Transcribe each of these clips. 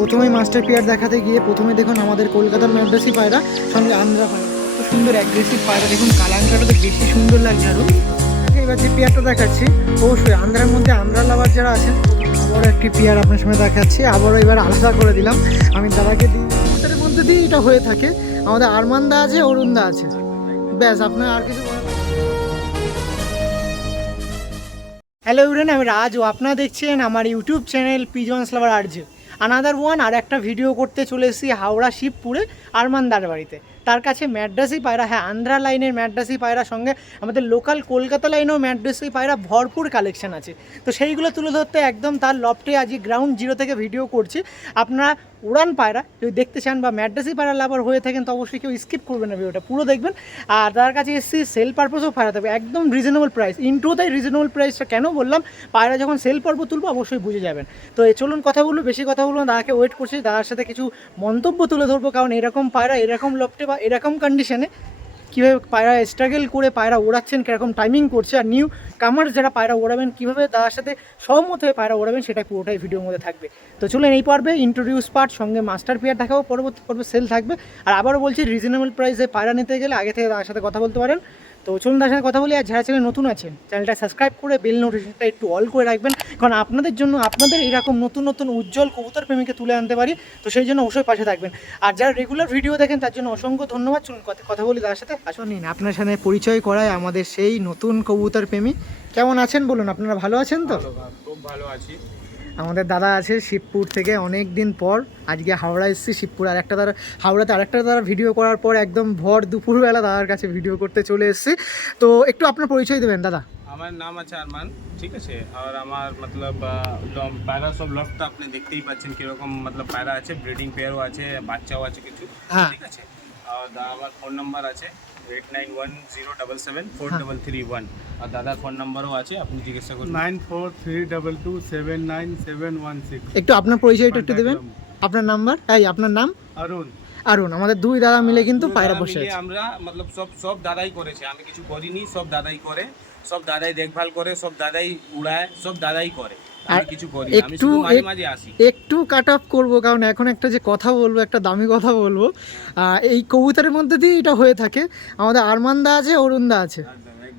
প্রথমেই master pair দেখাতে গিয়ে প্রথমে দেখুন আমাদের কলকাতার ম্যাড্রাসি পায়রা, সঙ্গে আন্ধ্রা পায়রা সুন্দর অ্যাগ্রেসিভ পায়রা, দেখুন কালাঙ্কাটা তো বেশি সুন্দর লাগছে আরও এবার যে পেয়ারটা দেখাচ্ছি, অবশ্যই আন্ধ্রার মধ্যে আন্ধ্রা লাভার যারা আছেন আবারও একটি পেয়ার আপনার সামনে দেখাচ্ছি, আবারও এবার আলাদা করে দিলাম। আমি দাদাকে দিই। মধ্যে দিয়ে এটা হয়ে থাকে। আমাদের আরমানদা আছে অরুণদা আছে। ব্যাস, আপনার আর কিছু হ্যালো ইউরেন আমি রাজ ও আপনারা দেখছেন আমার YouTube channel pigeons lover RJ another one আর একটা ভিডিও করতে চলে এসেছি হাওড়া শিবপুরে আরমানদার বাড়িতে। তার কাছে ম্যাড্রাসি পায়রা হ্যাঁ আন্ধ্রা লাইনের ম্যাড্রাসি পায়রা সঙ্গে আমাদের লোকাল কলকাতা লাইনেও ম্যাড্রাসি পায়রা ভরপুর কালেকশন আছে। তো সেইগুলো তুলে ধরতে একদম তার লফটে আজকে গ্রাউন্ড জিরো থেকে ভিডিও করছি। আপনারা উড়ান পায়রা। যদি দেখতে চান বা ম্যাড্রাসি পায়রা লাভার হয়ে থাকেন, তো অবশ্যই কেউ স্কিপ করবেন না ভিডিওটা, পুরো দেখবেন। আর তার কাছে এসছি সেল পারপোজও পায়রা থাকবে একদম রিজনেবল প্রাইস ইন্ট্রোতেই রিজনেবল প্রাইসটা কেন বললাম? পায়রা যখন সেল পর্ব তুলবো, অবশ্যই বুঝে যাবেন। তো চলুন কথা বলব বেশি কথা বলব দাদাকে ওয়েট করছি, দাদার সাথে কিছু মন্তব্য তুলে ধরবো, কারণ এরকম পায়রা, এরকম লফটে বা এরকম কন্ডিশনে কীভাবে পায়রা স্ট্রাগল করে পায়রা ওড়াচ্ছেন, কীরকম টাইমিং করছে আর নিউ কামার যারা পায়রা ওড়াবেন, কীভাবে তার সাথে সহমত হয়ে পায়রা ওড়াবেন সেটা পুরোটাই ভিডিওর মধ্যে থাকবে। তো চলুন এই পর্বে ইন্ট্রোডিউস পার্ট সঙ্গে মাস্টার পেয়ার দেখাবো, পরবর্তী পর্বে সেল থাকবে। আর আবারও বলছি রিজনেবল প্রাইসে পায়রা নিতে গেলে আগে থেকে তার সাথে কথা বলতে পারেন। তো চলুন তার সাথে কথা বলি, আর যারা চ্যানেল নতুন আছেন, চ্যানেলটা সাবস্ক্রাইব করে বেল নোটিফিকেশনটা একটু অল করে রাখবেন, কারণ আপনাদের জন্য আপনাদের এরকম নতুন নতুন উজ্জ্বল কবুতর প্রেমীকে তুলে আনতে পারি, তো সেই জন্য অবশ্যই পাশে থাকবেন। আর যারা রেগুলার ভিডিও দেখেন, তার জন্য অসংখ্য ধন্যবাদ। চলুন কথা বলি তার সাথে। আসুন, নিন, আপনার সাথে পরিচয় করায় আমাদের সেই নতুন কবুতর প্রেমী। কেমন আছেন বলুন, আপনারা ভালো আছেন তো? খুব ভালো আছি। আমাদের দাদা আছে শিবপুর থেকে অনেক দিন পর। আজকে হাওড়া এসেছি শিবপুর। আর একটা তারা হাওড়াতে আরেকটা তারা ভিডিও করার পর একদম ভর দুপুরবেলা দাদার কাছে ভিডিও করতে চলে এসেছি। তো একটু আপনার পরিচয় দেবেন দাদা। আমার নাম আছে আরমান ঠিক আছে? আর আমার মতলব পায়রা সব লফটটা আপনি দেখতেই পাচ্ছেন কীরকম মতলব পায়রা আছে ব্রিডিং পেয়ারও আছে বাচ্চাও আছে কিছু হ্যাঁ। ঠিক আছে? আর আমার ফোন নাম্বার আছে। Eight nine one zero double seven four double three one আর দাদার ফোন নাম্বারও আছে আপনি জিজ্ঞাসা করুন। Nine four three double two seven nine seven one six একটু আপনার পরিচয়টা একটু দেবেন। আপনার নাম্বার? এই আপনার নাম? অরুণ। অরুণ আমাদের দুই দাদা মিলে কিন্তু পায়রা বসে আমরা মতলব সব সব দাদাই করেছে। আমি কিছু করিনি সব দাদাই করে। সব দাদাই দেখভাল করে সব দাদাই উড়ায় সব দাদাই করে। আর কিছু করি আমি একটু শুধু মাঝে মাঝে আসি। একটু কাট অফ করব কারণ এখন একটা যে কথা বলব একটা দামি কথা বলব এই কবুতরের মধ্যে দিয়ে এটা হয়ে থাকে। আমাদের আরমানদা আছে অরুণদা আছে।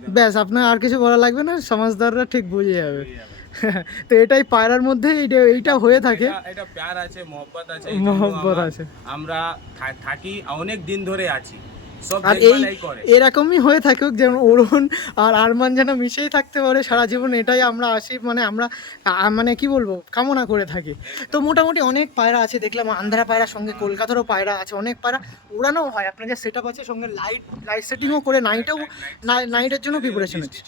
ব্যাস আপনার আর কিছু বলা লাগবে না সমাজদাররা ঠিক বুঝে যাবে। তো এটাই পায়রার মধ্যে এইটা এইটা হয়ে থাকে। এটা- প্যার আছে মহব্বত আছে মহব্বত আছে। আমরা থাকি অনেক দিন ধরে আছি। আর এই এরকমই হয়ে থাকুক যেমন অরুণ আর আরমান যেন মিশেই থাকতে পারে সারা জীবন এটাই আমরা আসি মানে আমরা মানে কি বলব কামনা করে থাকি। তো মোটামুটি অনেক পায়রা আছে দেখলাম আন্ধ্রা পায়রার সঙ্গে কলকাতারও পায়রা আছে অনেক পায়রা উড়ানোও হয় আপনার যে সেট আছে সঙ্গে লাইট লাইট সেটিংও করে নাইটেও নাইটের জন্য প্রিপারেশন দিয়েছি।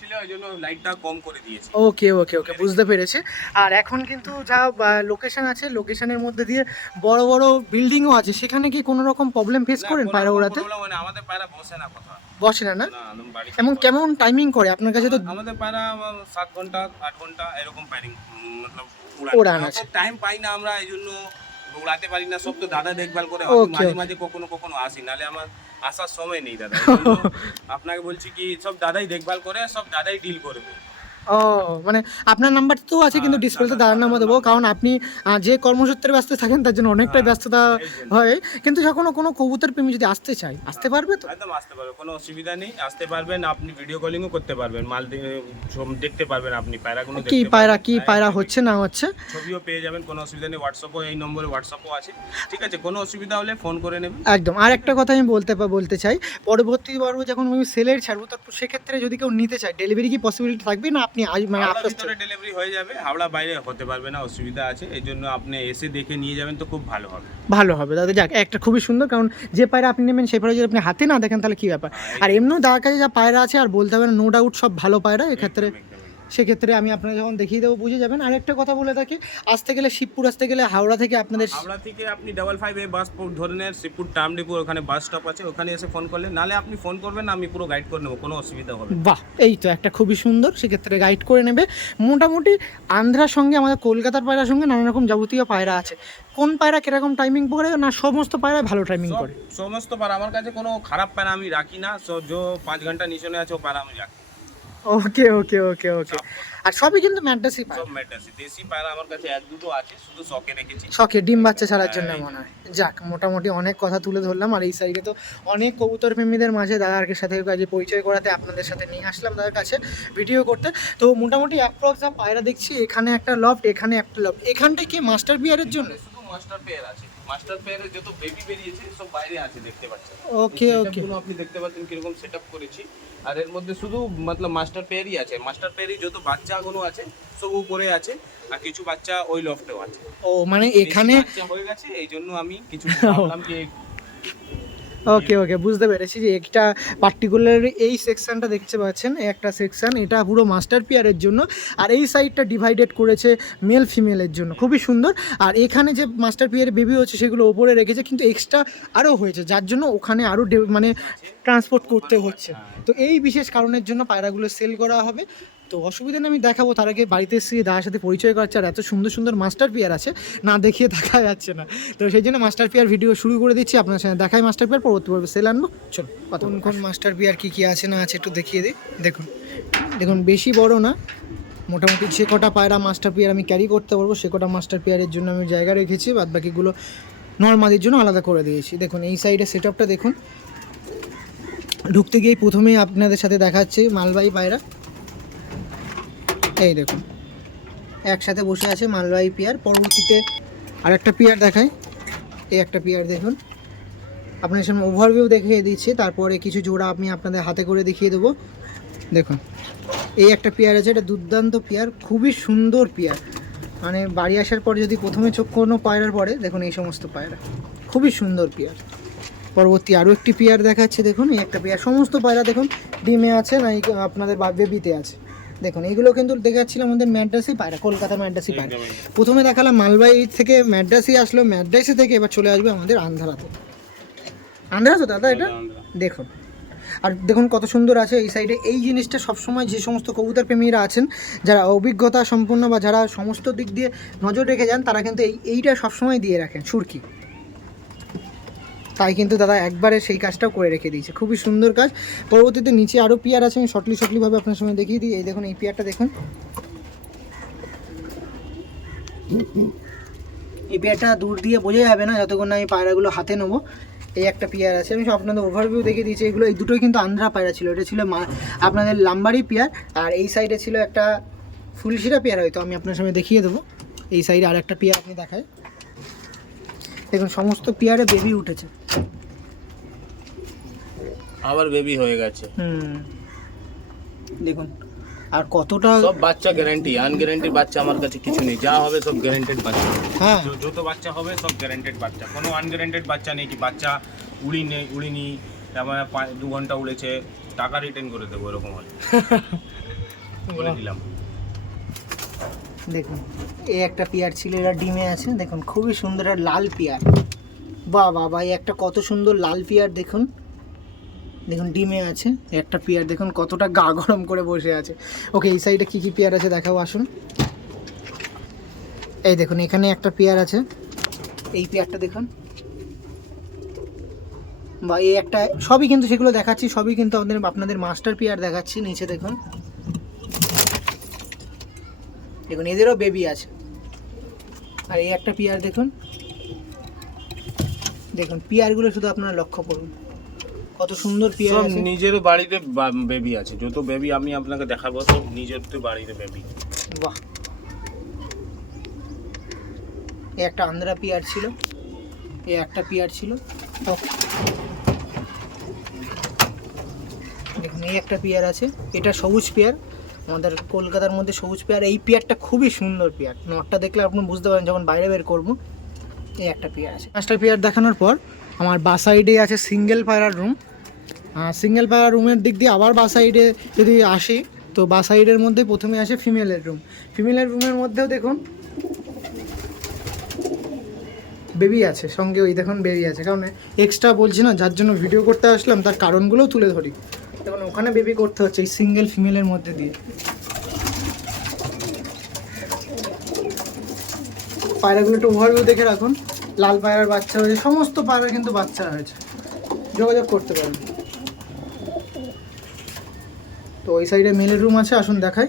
ওকে ওকে ওকে বুঝতে পেরেছি। আর এখন কিন্তু যা লোকেশন আছে লোকেশনের মধ্যে দিয়ে বড় বড় বিল্ডিংও আছে সেখানে কি কোনো রকম প্রবলেম ফেস করেন পায়রা রকম ওড়াতে? problem হয় না, আমাদের পায়রা বসে না কোথাও বসে না না? এবং কেমন টাইমিং করে? আপনার কাছে তো আমাদের পায়রা সাত ঘণ্টা আট ঘণ্টা এরকম পায়রিং মতলব উড়ান। আছে। টাইম পাই না আমরা এই জন্য উড়াতে পারি না সব তো দাদা দেখভাল করে মাঝে মাঝে কখনো কখনো আসি নালে আমার আসার সময় নেই দাদা। আপনাকে বলছি কি সব দাদাই দেখভাল করে সব দাদাই ডিল করবে ও মানে আপনার নাম্বার তো আছে কিন্তু হ্যাঁ, ডিসপ্লেতে দাদার নাম্বার দেবো কারণ আপনি যে কর্মসূত্রে ব্যস্ত থাকেন তার জন্য অনেকটাই হ্যাঁ, ব্যস্ততা এই হয়। কিন্তু যখন কোনো কবুতর প্রেমী যদি আসতে চায় আসতে পারবে তো? একদম আসতে পারবে কোনো অসুবিধা নেই আসতে পারবেন আপনি ভিডিও কলিংও করতে পারবেন মাল দেখতে পারবেন আপনি পায়রাগুলো কি দেখতে পায়রা। কি হ্যাঁ, পায়রা হচ্ছে না হচ্ছে? ছবিও পেয়ে যাবেন কোনো অসুবিধা নেই হোয়াটসঅ্যাপও এই নম্বরে হোয়াটসঅ্যাপও আছে। ঠিক আছে কোনো অসুবিধা হলে ফোন করে নেবেন। একদম। আর একটা কথা আমি বলতে বলতে চাই পরবর্তী পর্ব যখন আমি সেলের ছাড়বো তো সেক্ষেত্রে যদি কেউ নিতে চায় ডেলিভারি কি পসিবিলিটি থাকবে না আপনি আজ মানে আপনার ভিতরে ডেলিভারি হয়ে যাবে হাওড়া বাইরে হতে পারবে না অসুবিধা আছে। এই জন্য আপনি এসে দেখে নিয়ে যাবেন তো খুব ভালো হবে। ভালো হবে। দাদা যাক একটা খুবই সুন্দর কারণ যে পায়রা আপনি নেবেন সেই পায়রা যদি আপনি হাতে না দেখেন তাহলে কি ব্যাপার? আর এমনিও দাদার কাছে যা পায়রা আছে আর বলতে হবে নো ডাউট সব ভালো পায়রা এক্ষেত্রে। সেক্ষেত্রে আমি আপনাকে যখন দেখিয়ে দেবো বুঝে যাবেন। আর একটা কথা বলে থাকি আসতে গেলে শিবপুর আসতে গেলে হাওড়া থেকে আপনাদের হাওড়া থেকে আপনি ডাবল ফাইভ এ বাস ধরে নেন শিবপুর টার্ম ডিপো ওখানে বাস স্টপ আছে ওখানে এসে ফোন করলে। নালে আপনি ফোন করবেন আমি পুরো গাইড করে নেব কোনো অসুবিধা হবে। বাহ এই তো একটা খুবই সুন্দর সেক্ষেত্রে গাইড করে নেবে। মোটামুটি আন্ধ্রার সঙ্গে আমাদের কলকাতার পায়রার সঙ্গে নানা রকম যাবতীয় পায়রা আছে। কোন পায়রা কীরকম টাইমিং পড়ে না সমস্ত পায়রা ভালো টাইমিং করে? সমস্ত পায়রা আমার কাছে কোনো খারাপ পায়রা আমি রাখি না। সো যে পাঁচ ঘণ্টা নিশনে আছে ও পায়রা আমি রাখি। ওকে ওকে ওকে ওকে আর সবই কিন্তু ম্যাড্রাসই পায় সব ম্যাটাসি দেশি পায়রা আমার কাছে এক দুটো আছে শুধু শখে রেখেছি। শখে ডিম বাচ্চা ছাড়ার জন্য হ্যাঁ, মনে হয়। যাক মোটামুটি অনেক কথা তুলে ধরলাম আর এই সাইডে তো অনেক কবুতর প্রেমীদের মাঝে দাদার সাথে কাজে পরিচয় করাতে আপনাদের সাথে নিয়ে আসলাম দাদার কাছে ভিডিও করতে। তো মোটামুটি অ্যাপ্রক্স পায়রা দেখছি এখানে একটা লফট এখানে একটা লফট এখানটা কি মাস্টার বিয়ারের জন্য? শুধু মাস্টার পেয়ার আছে। মাস্টার পেয়ারের যত বেবি বেরিয়েছে সব বাইরে আছে দেখতে পাচ্ছেন। ওকে ওকে আপনি দেখতে পাচ্ছেন কীরকম সেটআপ করেছি। আর এর মধ্যে শুধু মতলব মাস্টার পেয়ারই আছে। মাস্টার পেয়ারই যত বাচ্চাগুলো আছে সব উপরে আছে আর কিছু বাচ্চা ওই লফটেও আছে। ও মানে এখানে হয়ে গেছে এই জন্য আমি কিছু ভাবলাম যে ওকে ওকে বুঝতে পেরেছি যে একটা পার্টিকুলার এই সেকশনটা দেখতে পাচ্ছেন একটা সেকশন এটা পুরো মাস্টার পিয়ারের জন্য। আর এই সাইডটা ডিভাইডেড করেছে মেল ফিমেলের জন্য। খুবই সুন্দর। আর এখানে যে মাস্টার পেয়ার বেবি হচ্ছে, সেগুলো ওপরে রেখেছে, কিন্তু এক্সট্রা আরও হয়েছে, যার জন্য ওখানে আরও মানে ট্রান্সপোর্ট করতে হচ্ছে। তো এই বিশেষ কারণের জন্য পায়রাগুলো সেল করা হবে। তো অসুবিধা নেই আমি দেখাবো। তার আগে বাড়িতে এসে দাদার সাথে পরিচয় করাচ্ছে আর এত সুন্দর সুন্দর মাস্টার পিয়ার আছে না দেখিয়ে দেখা যাচ্ছে না। তো সেই জন্য মাস্টার পেয়ার ভিডিও শুরু করে দিচ্ছি আপনার সাথে দেখাই মাস্টার পিয়ার পরবর্তী পর্বে সেল আনব। চলো কোন কোন মাস্টার পিয়ার কী কী আছে না আছে একটু দেখিয়ে দিই। দেখুন। দেখুন বেশি বড় না মোটামুটি যে কটা পায়রা মাস্টার পেয়ার আমি ক্যারি করতে পারব সে কটা মাস্টার পিয়ারের জন্য আমি জায়গা রেখেছি বাদ বাকিগুলো নর্মালির জন্য আলাদা করে দিয়েছি। দেখুন এই সাইডে সেট আপটা দেখুন। ঢুকতে গিয়েই প্রথমেই আপনাদের সাথে দেখাচ্ছি মালবাহী পায়রা। এই দেখুন। একসাথে বসে আছে মালবাহী পেয়ার। পরবর্তীতে আরেকটা পেয়ার দেখাই। এই একটা পেয়ার দেখুন। আপনাদের সামনে ওভারভিউ দেখিয়ে দিচ্ছি। তারপরে কিছু জোড়া আমি আপনাদের হাতে করে দেখিয়ে দেবো। দেখুন, এই একটা পেয়ার আছে। এটা দুর্দান্ত পেয়ার। খুবই সুন্দর পেয়ার। মানে বাড়ি আসার পর যদি প্রথমে চোখ কোনো পায়রার পরে দেখুন এই সমস্ত পায়রা। খুবই সুন্দর পেয়ার। পরবর্তী আরও একটি পেয়ার দেখাচ্ছে। দেখুন, এই একটা পেয়ার। সমস্ত পায়রা দেখুন, ডিমে আছে না আপনাদের বেবিতে আছে। দেখুন এইগুলো কিন্তু দেখাচ্ছিলাম আমাদের ম্যাড্রাসি পায়রা কলকাতা ম্যাড্রাসি পায়রা প্রথমে দেখালাম মালবাই থেকে ম্যাড্রাসি আসলো ম্যাড্রাসি থেকে এবার চলে আসবে আমাদের আন্ধারাতে আন্ধারা তো দাদা এটা? দেখুন। আর দেখুন কত সুন্দর আছে এই সাইডে এই জিনিসটা সবসময় যে সমস্ত কবুতর প্রেমীরা আছেন যারা অভিজ্ঞতা সম্পন্ন বা যারা সমস্ত দিক দিয়ে নজর রেখে যান তারা কিন্তু এই এইটা সবসময় দিয়ে রাখেন সুরকি। তাই কিন্তু দাদা একবারে সেই কাজটাও করে রেখে দিয়েছে। খুবই সুন্দর কাজ। পরবর্তীতে নিচে আরও পিয়ার আছে, আমি শর্টলি শর্টলিভাবে আপনার সঙ্গে দেখিয়ে দিই। এই দেখুন, এই পিয়ারটা দেখুন। এই পেয়ারটা দূর দিয়ে বোঝা যাবে না, যতক্ষণ না আমি পায়রাগুলো হাতে নেব। এই একটা পেয়ার আছে, আমি সব আপনাদের ওভারভিউ দেখে দিয়েছি। এগুলো, এই দুটোই কিন্তু আন্ধ্রা পায়রা ছিল। এটা ছিল আপনাদের লাম্বারি পেয়ার, আর এই সাইডে ছিল একটা ফুলশিরা পেয়ার হয়তো, আমি আপনার সামনে দেখিয়ে দেবো। এই সাইডে আর একটা পেয়ার আপনি দেখায় দেখুন, সমস্ত পেয়ারে বেবি উঠেছে। আবার বেবি হয়ে গেছে। হুম। দেখুন আর কতটা সব বাচ্চা গ্যারান্টি আনগ্যারান্টি বাচ্চা আমার কাছে কিছু নেই। যা হবে সব গ্যারান্টেড বাচ্চা। হ্যাঁ। যত বাচ্চা হবে সব গ্যারান্টেড বাচ্চা। কোনো আনগ্যারান্টেড বাচ্চা নেই কি বাচ্চা উড়ি নেই উড়িনি তারপরে দু ঘণ্টা উড়েছে টাকা রিটার্ন করে দেবো এরকম হলে বলে দিলাম। দেখুন এই একটা পেয়ার ছিল এরা ডিমে আছে দেখুন খুবই সুন্দর লাল পেয়ার। বাহ ভাই একটা কত সুন্দর লাল পেয়ার দেখুন। দেখুন, ডিমে আছে। একটা পেয়ার দেখুন, কতটা গা গরম করে বসে আছে। ওকে, এই সাইডে কী কী পেয়ার আছে দেখাও, আসুন। এই দেখুন, এখানে একটা পেয়ার আছে। এই পেয়ারটা দেখুন। বা এই একটা, সবই কিন্তু সেগুলো দেখাচ্ছি, সবই কিন্তু আমাদের, আপনাদের মাস্টার পেয়ার দেখাচ্ছি, নিচে দেখুন। দেখুন, এদেরও বেবি আছে। আর এই একটা পিয়ার দেখুন। দেখুন পিয়ারগুলো শুধু আপনারা লক্ষ্য করুন। কত সুন্দর পিয়ার আছে। নিজের বাড়িতে বেবি আছে। যত বেবি আমি আপনাকে দেখাবো সব নিজের তো বাড়িতে বেবি বাহ। এই একটা আন্ধ্রা পিয়ার ছিল। এই একটা পিয়ার ছিল। দেখুন এই একটা পেয়ার আছে। এটা সবুজ পেয়ার। আমাদের কলকাতার মধ্যে সবুজ পেয়ার। এই পেয়ারটা খুবই সুন্দর পেয়ার। নটটা দেখলে আপনি বুঝতে পারেন যখন বাইরে বের করব। এই একটা পেয়ার আছে। পাঁচটা পেয়ার দেখানোর পর আমার বা সাইডে আছে সিঙ্গেল পায়রার রুম সিঙ্গেল পায়রা রুমের দিক দিয়ে আবার বা সাইডে যদি আসি, তো বা সাইডের মধ্যে প্রথমে আসে ফিমেলের রুম ফিমেলের রুমের মধ্যেও দেখুন বেবি আছে, সঙ্গে ওই দেখুন বেবি আছে। কারণ এক্সট্রা বলছি না, যার জন্য ভিডিও করতে আসলাম, তার কারণগুলোও তুলে ধরি। দেখুন, ওখানে বেবি করতে হচ্ছে, এই সিঙ্গেল ফিমেলের মধ্যে দিয়ে। পায়রাগুলো একটু ওভারভিউ দেখে রাখুন। লাল পায়রার বাচ্চা হয়েছে। সমস্ত পায়রা কিন্তু বাচ্চা হয়েছে। যোগাযোগ করতে পারেন। তো ওই সাইডে মেলের রুম আছে, আসুন দেখাই।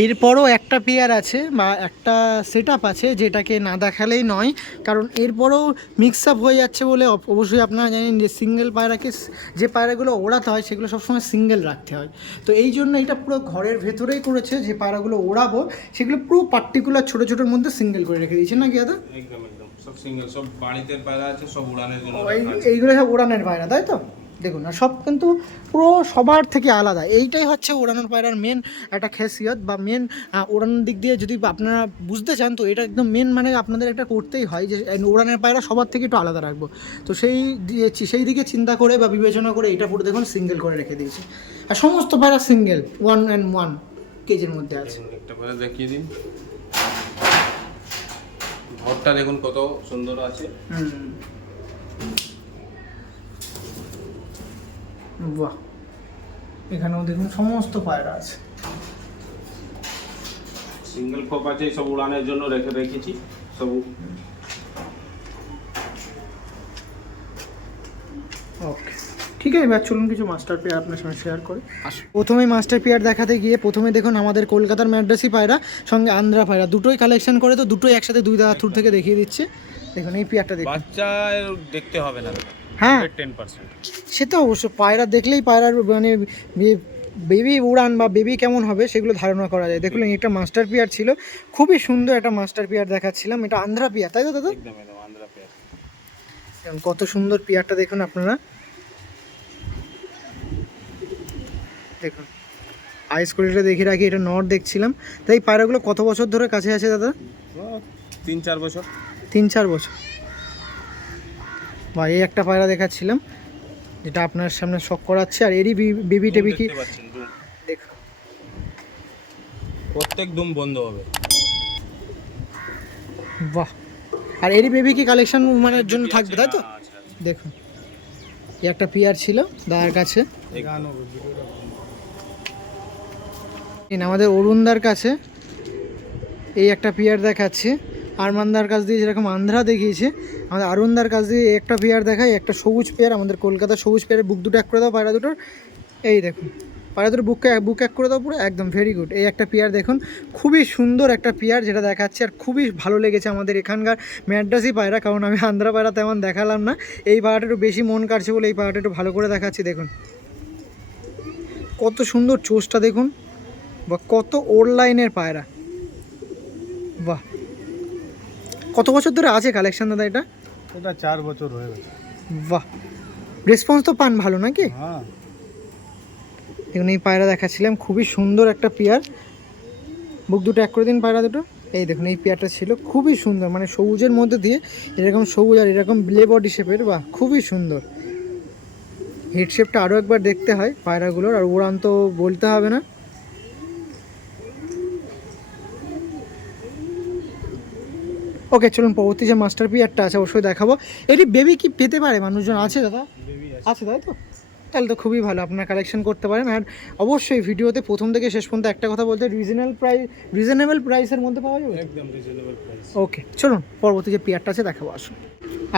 এরপরও একটা পেয়ার আছে বা একটা সেট আছে যেটাকে না দেখালেই নয়। কারণ এরপরও মিক্স আপ হয়ে যাচ্ছে বলে অবশ্যই আপনারা জানেন যে সিঙ্গেল পায়রাকে যে পায়রাগুলো ওড়াতে হয় সেগুলো সবসময় সিঙ্গেল রাখতে হয়। তো এই জন্য এটা পুরো ঘরের ভেতরেই করেছে যে পায়রাগুলো ওড়াবো সেগুলো পুরো পার্টিকুলার ছোটো ছোটোর মধ্যে সিঙ্গেল করে রেখে দিয়েছে। না কি দাদা? একদম একদম। সব সিঙ্গেল সব বাড়িতে পায়রা আছে সব উড়ানের জন্য এই এইগুলো সব উড়ানের পায়রা তাই তো? দেখুন আর সব কিন্তু পুরো সবার থেকে আলাদা। এইটাই হচ্ছে উড়ানোর পায়রার মেন একটা খেসিয়ত বা মেন উড়ানোর দিক দিয়ে যদি আপনারা বুঝতে চান তো এটা একদম মেন মানে আপনাদের একটা করতেই হয় যে উড়ানের পায়রা সবার থেকে একটু আলাদা রাখব। তো সেই দিয়ে সেই দিকে চিন্তা করে বা বিবেচনা করে এটা পুরো দেখুন সিঙ্গেল করে রেখে দিয়েছি। আর সমস্ত পায়রা সিঙ্গেল ওয়ান অ্যান্ড ওয়ান কেজির মধ্যে আছে। একটা দেখিয়ে দিন। ঘরটা দেখুন কত সুন্দর আছে। হুম। বাহ। এখানেও দেখুন সমস্ত পায়রা আছে। সিঙ্গেল খোপ আছে সব উড়ানের জন্য রেখে রেখেছি সব ওকে ঠিক আছে এবার চলুন কিছু মাস্টার পেয়ার আপনার সঙ্গে শেয়ার করে। প্রথমেই মাস্টার পেয়ার দেখাতে গিয়ে প্রথমে দেখুন আমাদের কলকাতার ম্যাড্রাসি পায়রা সঙ্গে আন্ধ্রা পায়রা। দুটোই কালেকশন করে তো দুটোই একসাথে দুই দাদা থ্রুর থেকে দেখিয়ে দিচ্ছে। দেখুন এই পেয়ারটা দেখুন। বাচ্চা দেখতে হবে না। হ্যাঁ। সে তো অবশ্য পায়রা দেখলেই পায়রার মানে বেবি উড়ান বা বেবি কেমন হবে সেগুলো ধারণা করা যায়। দেখুন একটা মাস্টার পিয়ার ছিল খুবই সুন্দর একটা মাস্টার পিয়ার দেখাচ্ছিলাম এটা আন্ধ্রা পিয়ার তাই তো দাদা? কত সুন্দর পিয়ারটা দেখুন আপনারা। দেখুন আইস কোয়ালিটিটা দেখে রাখি এটা নট দেখছিলাম। তাই পায়রাগুলো কত বছর ধরে কাছে আছে দাদা? তিন চার বছর। তিন চার বছর। বা এই একটা পায়রা দেখাচ্ছিলাম যেটা আপনার সামনে শখ করাচ্ছে আর এরই বেবি টেবি কি প্রত্যেক দুম বন্ধ হবে। বাহ। আর এরই বেবি কি কালেকশন উমানের জন্য থাকবে তাই তো? হ্যাঁ। দেখুন। এই একটা পিয়ার ছিল দাদার কাছে। আমাদের অরুণদার কাছে এই একটা পিয়ার দেখাচ্ছে। আরমানদার কাছ দিয়ে যেরকম আন্ধ্রা দেখিয়েছে, আমাদের অরুণদার কাছ দিয়ে একটা পেয়ার দেখায়, একটা সবুজ পেয়ার, আমাদের কলকাতা সবুজ পেয়ারের বুক দুটো এক করে দাও পায়রা দুটোর। এই দেখুন, পায়রা দুটো বুককে বুক এক করে দাও পুরো, একদম ভেরি গুড এই একটা পেয়ার দেখুন, খুবই সুন্দর একটা পেয়ার যেটা দেখাচ্ছে আর খুবই ভালো লেগেছে আমাদের এখানকার ম্যাড্রাসি পায়রা, কারণ আমি আন্ধ্রা পায়রা তেমন দেখালাম না। এই পায়রাটা একটু বেশি মন কাটছে বলে এই পায়রাটা একটু ভালো করে দেখাচ্ছি, দেখুন। কত সুন্দর চোষটা দেখুন, বা কত ওর লাইনের পায়রা। বাহ। কত বছর ধরে আছে কালেকশন দাদা এটা? এটা চার বছর হয়ে গেছে। বাহ। রেসপন্স তো পান ভালো নাকি? হ্যাঁ। দেখুন এই পায়রা দেখাচ্ছিলাম খুবই সুন্দর একটা পেয়ার। বুক দুটো এক করে দিন পায়রা দুটো। এই দেখুন এই পেয়ারটা ছিল খুবই সুন্দর মানে সবুজের মধ্যে দিয়ে এরকম সবুজ আর এরকম ব্লে বডি শেপের বাহ খুবই সুন্দর। হেড শেপটা আরও একবার দেখতে হয় পায়রাগুলোর আর উড়ান তো বলতে হবে না। ওকে চলুন পরবর্তী যে মাস্টার পি একটা আছে অবশ্যই দেখাবো। এটি বেবি কি পেতে পারে? মানুষজন আছে দাদা? আছে তাই তো? তাহলে তো খুবই ভালো আপনারা কালেকশন করতে পারেন। আর অবশ্যই ভিডিওতে প্রথম থেকে শেষ পর্যন্ত একটা কথা বলতে রিজনেবল প্রাইস রিজনেবল প্রাইসের মধ্যে পাওয়া যাবে? একদম রিজনেবল প্রাইস ওকে চলুন পরবর্তী যে পেয়ারটা আছে দেখাবো আসুন।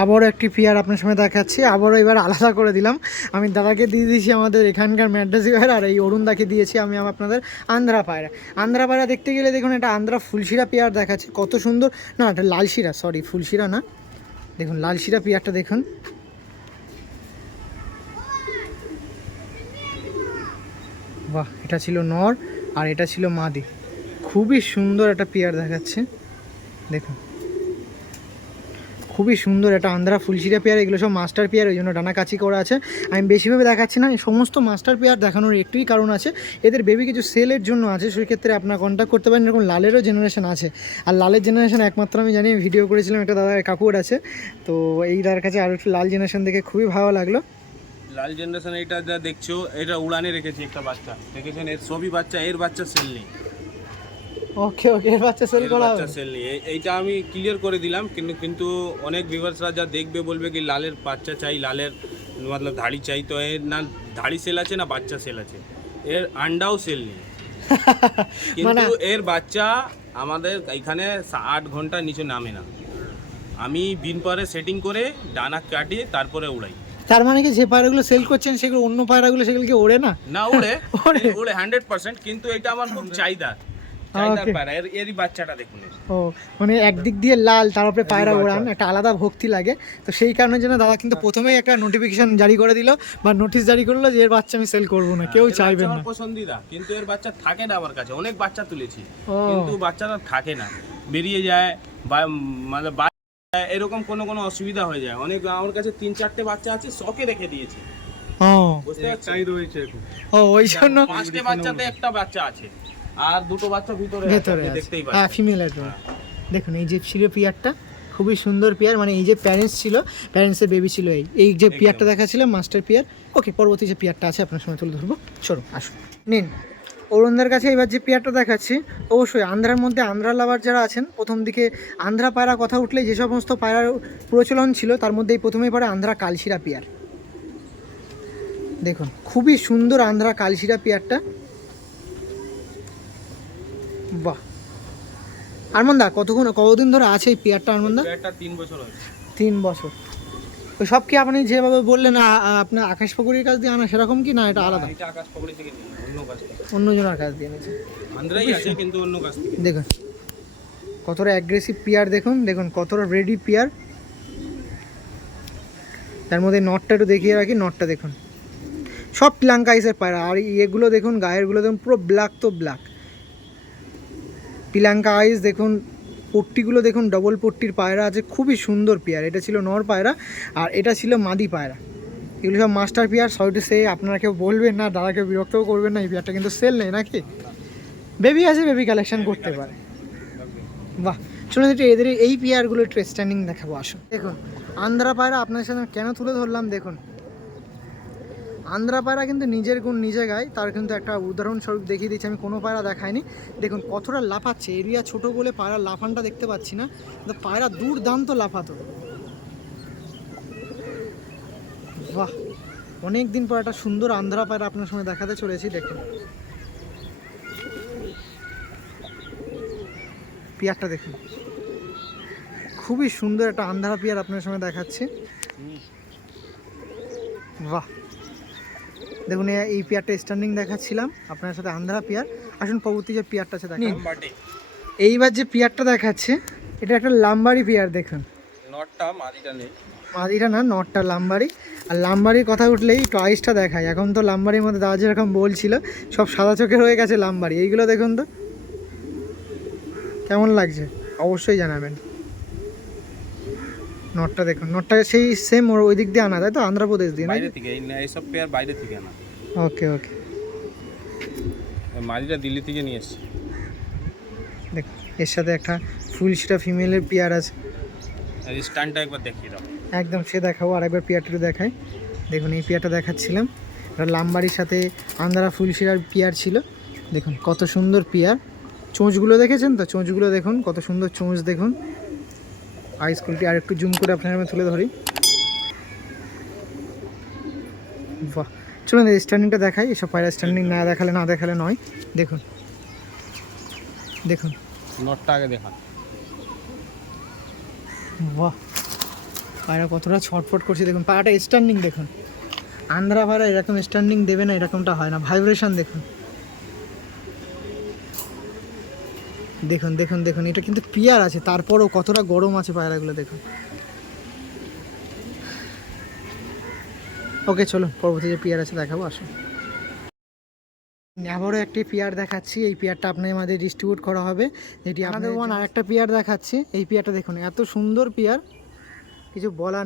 আবারও একটি পেয়ার আপনার সামনে দেখাচ্ছি আবারও এবার আলাদা করে দিলাম। আমি দাদাকে দিয়ে দিয়েছি আমাদের এখানকার ম্যাড্রাসি পায়রা আর এই অরুণদাকে দিয়েছি আমি আপনাদের আন্ধ্রা পায়রা। আন্ধ্রা পায়রা দেখতে গেলে দেখুন এটা আন্ধ্রা ফুলশিরা পেয়ার দেখাচ্ছে কত সুন্দর। না এটা লালশিরা সরি ফুলশিরা না। দেখুন লালশিরা পেয়ারটা দেখুন। বাহ, এটা ছিল নর আর এটা ছিল মাদি। খুবই সুন্দর একটা পেয়ার দেখাচ্ছে। দেখুন। খুবই সুন্দর একটা আন্ধ্রা ফুলশিরা পেয়ার, এগুলো সব মাস্টার পেয়ার, ওই জন্য ডানা কাচি করা আছে। আমি বেশিভাবে দেখাচ্ছি না, এই সমস্ত মাস্টার পেয়ার দেখানোর একটুই কারণ আছে। এদের বেবি কিছু সেলের জন্য আছে, সেক্ষেত্রে আপনার কন্ট্যাক্ট করতে পারেন। এরকম লালেরও জেনারেশন আছে। আর লালের জেনারেশন একমাত্র আমি জানি ভিডিও করেছিলাম, একটা দাদার কাকুর আছে। তো এই দাদার কাছে আরও একটু লাল জেনারেশন দেখে খুবই ভালো লাগল। লাল জেনারেশন এটা যা দেখছ এটা উড়ানে রেখেছি একটা বাচ্চা। দেখেছেন? এর সবই বাচ্চা এর বাচ্চা সেল নেই। ওকে ওকে এর বাচ্চা সেল করা বাচ্চা সেল নেই। এইটা আমি ক্লিয়ার করে দিলাম কিন্তু কিন্তু অনেক ভিউয়ার্সরা যা দেখবে বলবে কি লালের বাচ্চা চাই লালের মতলব ধাড়ি চাই তো এর না ধাড়ি সেল আছে না বাচ্চা সেল আছে। এর আন্ডাও সেল নেই। কিন্তু এর বাচ্চা আমাদের এখানে আট ঘণ্টা নিচে নামে না। আমি বিন পরে সেটিং করে ডানা কাটিয়ে তারপরে উড়াই। তার মানে কি যে পায়রাগুলো সেল করছেন সেগুলো অন্য পায়রাগুলো সেগুলো কি ওড়ে না? না উড়ে ওড়ে? উড়ে হান্ড্রেড পার্সেন্ট কিন্তু এটা আমার খুব চাহিদা। পায়রা। এরই বাচ্চাটা দেখুন। ও মানে একদিক দিয়ে লাল তার উপরে পায়রা ওড়ান একটা আলাদা ভক্তি লাগে। তো সেই কারণের জন্য দাদা কিন্তু প্রথমেই একটা নোটিফিকেশন জারি করে দিল বা নোটিশ জারি করল যে এর বাচ্চা আমি সেল করব না কেউ বাচ্চা না। পছন্দিদা কিন্তু এর বাচ্চা থাকে না আমার কাছে। অনেক বাচ্চা তুলেছি। কিন্তু বাচ্চাটা থাকে না। বেরিয়ে যায় বা মানে এরকম কোনো কোনো অসুবিধা হয়ে যায়। অনেক আমার কাছে তিন চারটে বাচ্চা আছে শখে রেখে দিয়েছে। ও। বুঝতে রয়েছে ও ওই জন্য পাঁচটে বাচ্চাতে একটা বাচ্চা আছে আর দুটো বাচ্চা ভিতরে ভেতরে হ্যাঁ ফিমেল দেখুন এই যে ছিল পিয়ারটা খুবই সুন্দর পিয়ার মানে এই যে প্যারেন্টস ছিল প্যারেন্টসের বেবি ছিল এই। এই যে পিয়ারটা দেখা ছিল মাস্টার পিয়ার। ওকে পরবর্তী যে পিয়ারটা আছে আপনার সময় তুলে ধরবো। চলো আসুন। নিন। অরুণদার কাছে এবার যে পেয়ারটা দেখাচ্ছি অবশ্যই আন্ধ্রার মধ্যে আন্ধ্রা লাভার যারা আছেন প্রথম দিকে আন্ধ্রা পায়রা কথা উঠলে যে সমস্ত পায়রার প্রচলন ছিল তার মধ্যে এই প্রথমেই পড়ে আন্ধ্রা কালশিরা পেয়ার। দেখুন খুবই সুন্দর আন্ধ্রা কালশিরা পেয়ারটা। বাহ! আরমানদা কতক্ষণ কতদিন ধরে আছে এই পেয়ারটা আরমানদা? তিন বছর তিন বছর। ওই সব কি আপনি যেভাবে বললেন আপনার আকাশ পুকুরের কাছ দিয়ে আনা সেরকম কি না? এটা আলাদা? এটা আকাশ পকড়ি থেকে অন্য কাছ অন্যজনের কাছ দিয়ে এনেছে। আন্ধ্রাই আছে কিন্তু অন্য কাছ থেকে। দেখুন কতটা অ্যাগ্রেসিভ পেয়ার দেখুন দেখুন কতটা রেডি পেয়ার তার মধ্যে নটটা একটু দেখিয়ে রাখি নটটা দেখুন। সব প্লাঙ্ক আইসের পায়রা আর এগুলো দেখুন গায়েরগুলো দেখুন পুরো ব্ল্যাক তো ব্ল্যাক পিলাঙ্কা আইস দেখুন পট্টিগুলো দেখুন ডবল পট্টির পায়রা আছে, খুবই সুন্দর পেয়ার। এটা ছিল নর পায়রা, আর এটা ছিল মাদি পায়রা। এগুলো সব মাস্টার পেয়ার সয়টু সে আপনারা কেউ বলবেন না দাদাকে বিরক্তও করবেন না, এই পেয়ারটা কিন্তু সেল নেই নাকি? বেবি আছে বেবি কালেকশন করতে পারে। বাহ চলুন একটু, এদের এই পেয়ারগুলো ট্রেস্ট্যান্ডিং স্ট্যান্ডিং দেখাবো, আসুন। দেখুন আন্ধ্রা পায়রা আপনার সাথে কেন তুলে ধরলাম, দেখুন। আন্ধ্রা পায়রা কিন্তু নিজের গুণ, নিজে গায়। তার কিন্তু একটা উদাহরণস্বরূপ দেখিয়ে দিচ্ছি, আমি কোনো পায়রা দেখাইনি। দেখুন, কতটা লাফাচ্ছে। এরিয়া ছোট বলে পায়রা লাফানটা দেখতে পাচ্ছি না, কিন্তু পায়রা দুর্দান্ত লাফাতো। বাহ! অনেক দিন পর একটা সুন্দর আন্ধ্রা পায়রা আপনার সঙ্গে দেখাতে চলেছি, দেখুন। পিয়ারটা দেখুন। খুবই সুন্দর একটা আন্ধারা পিয়ার আপনার সঙ্গে দেখাচ্ছি। বাহ! দেখুন এই পেয়ারটা স্ট্যান্ডিং দেখাচ্ছিলাম আপনার সাথে আন্ধ্রা পেয়ার। আসুন পরবর্তী যে পেয়ারটা আছে দেখুন। এইবার যে পেয়ারটা দেখাচ্ছে এটা একটা লাম্বারি পেয়ার দেখুন। নটটা মাদিটা নেই। মাদিটা না নটটা লাম্বারি। আর লাম্বারির কথা উঠলেই টয়েসটা দেখায় এখন তো লাম্বারির মধ্যে দাদা যেরকম বলছিল সব সাদা চোখের হয়ে গেছে লাম্বারি। এইগুলো দেখুন তো কেমন লাগছে? অবশ্যই জানাবেন। নটটা দেখুন নটটা সেই সেম ওর ওই দিক দিয়ে আনা তাই তো? আন্ধ্রপ্রদেশ দিয়ে বাইরে থেকে এই এইসব পেয়ার বাইরে থেকে আনা। ওকে ওকে এই দিল্লি থেকে নিয়ে এসছি। দেখুন এর সাথে একটা ফুল সেটা ফিমেলের পেয়ার আছে। আর স্ট্যান্ডটা একবার দেখিয়ে দাও। একদম সে দেখাবো আর একবার পেয়ারটা দেখাই। দেখুন এই পেয়ারটা দেখাচ্ছিলাম। এটা লাম্বারির সাথে আন্দারা ফুলশিরার পেয়ার ছিল। দেখুন কত সুন্দর পেয়ার। চোঁচগুলো দেখেছেন তো? চোঁচগুলো দেখুন কত সুন্দর চোঁচ দেখুন। আইস কুলটি আর একটু জুম করে আপনার সামনে তুলে ধরি। বাহ চলুন এই স্ট্যান্ডিংটা দেখাই এসব পায়রা স্ট্যান্ডিং না দেখালে না দেখালে নয়। দেখুন। দেখুন। নটটা আগে দেখান। বাহ পায়রা কতটা ছটফট করছে দেখুন। পায়রাটা স্ট্যান্ডিং দেখুন। আন্ধ্রা পায়রা এরকম স্ট্যান্ডিং দেবে না এরকমটা হয় না। ভাইব্রেশন দেখুন। দেখুন দেখুন দেখুন এটা কিন্তু পিয়ার আছে তারপরও কতটা গরম আছে পায়রাগুলো দেখুন ওকে চলো পরবর্তী যে পিয়ার আছে দেখাবো আসুন আবারও একটি পিয়ার দেখাচ্ছি এই পিয়ারটা আপনার আমাদের ডিস্ট্রিবিউট করা হবে যেটি আমাদের ওয়ান আর একটা পিয়ার দেখাচ্ছি এই পিয়ারটা দেখুন এত সুন্দর পিয়ার কিছু বলার।